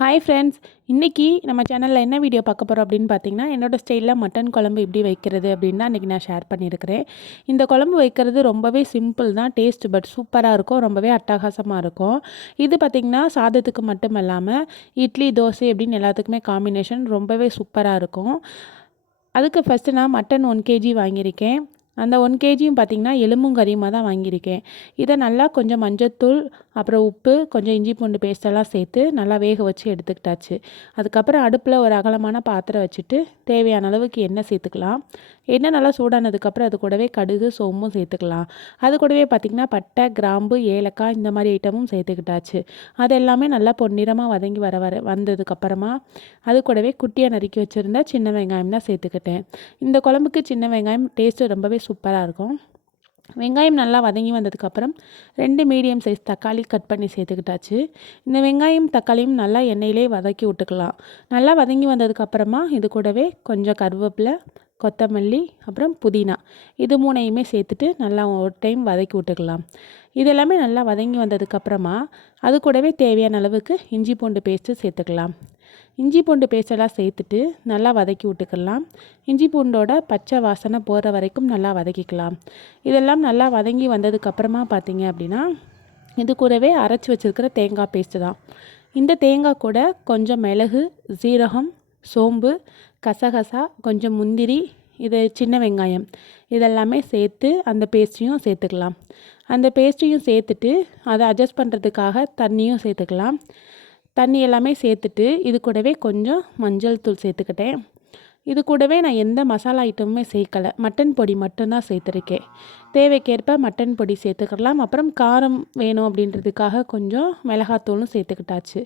Hi friends, இன்றைக்கி நம்ம சேனலில் என்ன வீடியோ பார்க்க போகிறோம் அப்படின்னு பார்த்தீங்கன்னா, என்னோடய ஸ்டைலில் மட்டன் குழம்பு எப்படி வைக்கிறது அப்படின்னு தான் இன்றைக்கி நான் ஷேர் பண்ணியிருக்கிறேன். இந்த குழம்பு வைக்கிறது ரொம்பவே சிம்பிள் தான், டேஸ்ட் பட் சூப்பராக இருக்கும், ரொம்பவே அட்டகாசமாக இருக்கும். இது பார்த்திங்கன்னா சாதத்துக்கு மட்டும் இல்லாமல் இட்லி, தோசை அப்படின்னு எல்லாத்துக்குமே காம்பினேஷன் ரொம்பவே சூப்பராக இருக்கும். அதுக்கு ஃபஸ்ட்டு நான் மட்டன் 1 கேஜி வாங்கியிருக்கேன். அந்த 1 கேஜியும் பார்த்திங்கன்னா எலும்பும் கறியுமாக தான் வாங்கியிருக்கேன். இதை நல்லா கொஞ்சம் மஞ்சத்தூள், அப்புறம் உப்பு, கொஞ்சம் இஞ்சி பூண்டு பேஸ்ட்டெல்லாம் சேர்த்து நல்லா வேக வச்சு எடுத்துக்கிட்டாச்சு. அதுக்கப்புறம் அடுப்பில் ஒரு அகலமான பாத்திரம் வச்சுட்டு தேவையான அளவுக்கு எண்ணெய் சேர்த்துக்கலாம். எண்ணெய் நல்லா சூடானதுக்கப்புறம் அது கூடவே கடுகு, சோம்பும் சேர்த்துக்கலாம். அது கூடவே பார்த்திங்கன்னா பட்டை, கிராம்பு, ஏலக்காய் இந்த மாதிரி ஐட்டமும் சேர்த்துக்கிட்டாச்சு. அது எல்லாமே நல்லா பொன்னிறமாக வதங்கி வந்ததுக்கப்புறமா அது கூடவே குட்டியாக நறுக்கி வச்சுருந்தா சின்ன வெங்காயம் தான் சேர்த்துக்கிட்டேன். இந்த குழம்புக்கு சின்ன வெங்காயம் டேஸ்ட்டு ரொம்பவே சூப்பராக இருக்கும். வெங்காயம் நல்லா வதங்கி வந்ததுக்கப்புறம் 2 மீடியம் சைஸ் தக்காளி கட் பண்ணி சேர்த்துக்கிட்டாச்சு. இந்த வெங்காயம் தக்காளியும் நல்லா எண்ணெயிலே வதக்கி விட்டுக்கலாம். நல்லா வதங்கி வந்ததுக்கப்புறமா இது கூடவே கொஞ்சம் கருவேப்பிலை, கொத்தமல்லி, அப்புறம் புதினா இது 3யுமே சேர்த்துட்டு நல்லா ஒரு டைம் வதக்கி விட்டுக்கலாம். இதெல்லாமே நல்லா வதங்கி வந்ததுக்கப்புறமா அது கூடவே தேவையான அளவுக்கு இஞ்சி பூண்டு பேஸ்ட்டு சேர்த்துக்கலாம். இஞ்சி பூண்டு பேஸ்டெல்லாம் சேர்த்துட்டு நல்லா வதக்கி விட்டுக்கலாம். இஞ்சி பூண்டோட பச்சை வாசனை போகிற வரைக்கும் நல்லா வதக்கிக்கலாம். இதெல்லாம் நல்லா வதங்கி வந்ததுக்கப்புறமா பார்த்திங்க அப்படின்னா இது கூடவே அரைச்சி வச்சுருக்கிற தேங்காய் பேஸ்ட்டு தான். இந்த தேங்காய் கூட கொஞ்சம் மிளகு, சீரகம், சோம்பு, கசகசா, கொஞ்சம் முந்திரி, இது சின்ன வெங்காயம் இதெல்லாமே சேர்த்து அந்த பேஸ்ட்டையும் சேர்த்துக்கலாம். அந்த பேஸ்ட்டையும் சேர்த்துட்டு அதை அட்ஜஸ்ட் பண்ணுறதுக்காக தண்ணியும் சேர்த்துக்கலாம். தண்ணி எல்லாமே சேர்த்துட்டு இது கூடவே கொஞ்சம் மஞ்சள் தூள் சேர்த்துக்கிட்டேன். இது கூடவே நான் எந்த மசாலா ஐட்டமுமே சேர்க்கலை, மட்டன் பொடி மட்டும்தான் சேர்த்துருக்கேன். தேவைக்கேற்ப மட்டன் பொடி சேர்த்துக்கலாம். அப்புறம் காரம் வேணும் அப்படின்றதுக்காக கொஞ்சம் மிளகாத்தூளும் சேர்த்துக்கிட்டாச்சு.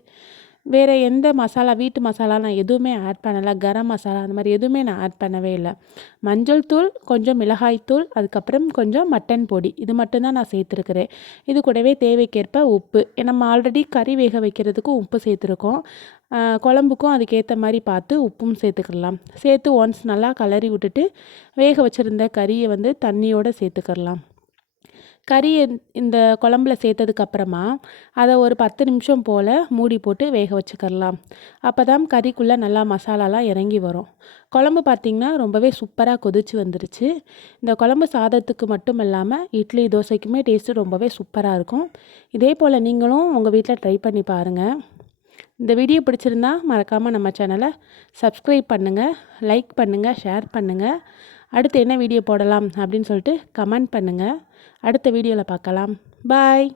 வேறு எந்த மசாலா, வீட்டு மசாலா நான் எதுவுமே ஆட் பண்ணலை. கரம் மசாலா அந்த மாதிரி எதுவுமே நான் ஆட் பண்ணவே இல்லை. மஞ்சள் தூள், கொஞ்சம் மிளகாய்த்தூள், அதுக்கப்புறம் கொஞ்சம் மட்டன் பொடி இது மட்டும்தான் நான் சேர்த்துருக்கிறேன். இது கூடவே தேவைக்கேற்ப உப்பு, நம்ம ஆல்ரெடி கறி வேக வைக்கிறதுக்கும் உப்பு சேர்த்துருக்கோம். குழம்புக்கும் அதுக்கேற்ற மாதிரி பார்த்து உப்பும் சேர்த்துக்கலாம். சேர்த்து ஒன்ஸ் நல்லா கலரி விட்டுட்டு வேக வச்சுருந்த கறியை தண்ணியோடு சேர்த்துக்கலாம். கறியை இந்த குழம்புல சேர்த்ததுக்கப்புறமா அதை ஒரு 10 நிமிஷம் போல் மூடி போட்டு வேக வச்சுக்கலாம். அப்போ தான் கறிக்குள்ளே நல்லா மசாலாலாம் இறங்கி வரும். குழம்பு பார்த்திங்கன்னா ரொம்பவே சூப்பராக கொதிச்சு வந்துருச்சு. இந்த குழம்பு சாதத்துக்கு மட்டும் இல்லாமல் இட்லி, தோசைக்குமே டேஸ்ட்டு ரொம்பவே சூப்பராக இருக்கும். இதே போல் நீங்களும் உங்கள் வீட்டில் ட்ரை பண்ணி பாருங்கள். இந்த வீடியோ பிடிச்சிருந்தா மறக்காமல் நம்ம சேனலை சப்ஸ்கிரைப் பண்ணுங்கள், லைக் பண்ணுங்கள், ஷேர் பண்ணுங்கள். அடுத்து என்ன வீடியோ போடலாம் அப்படின்னு சொல்லிட்டு கமெண்ட் பண்ணுங்கள். அடுத்த வீடியோவில் பார்க்கலாம். பாய்.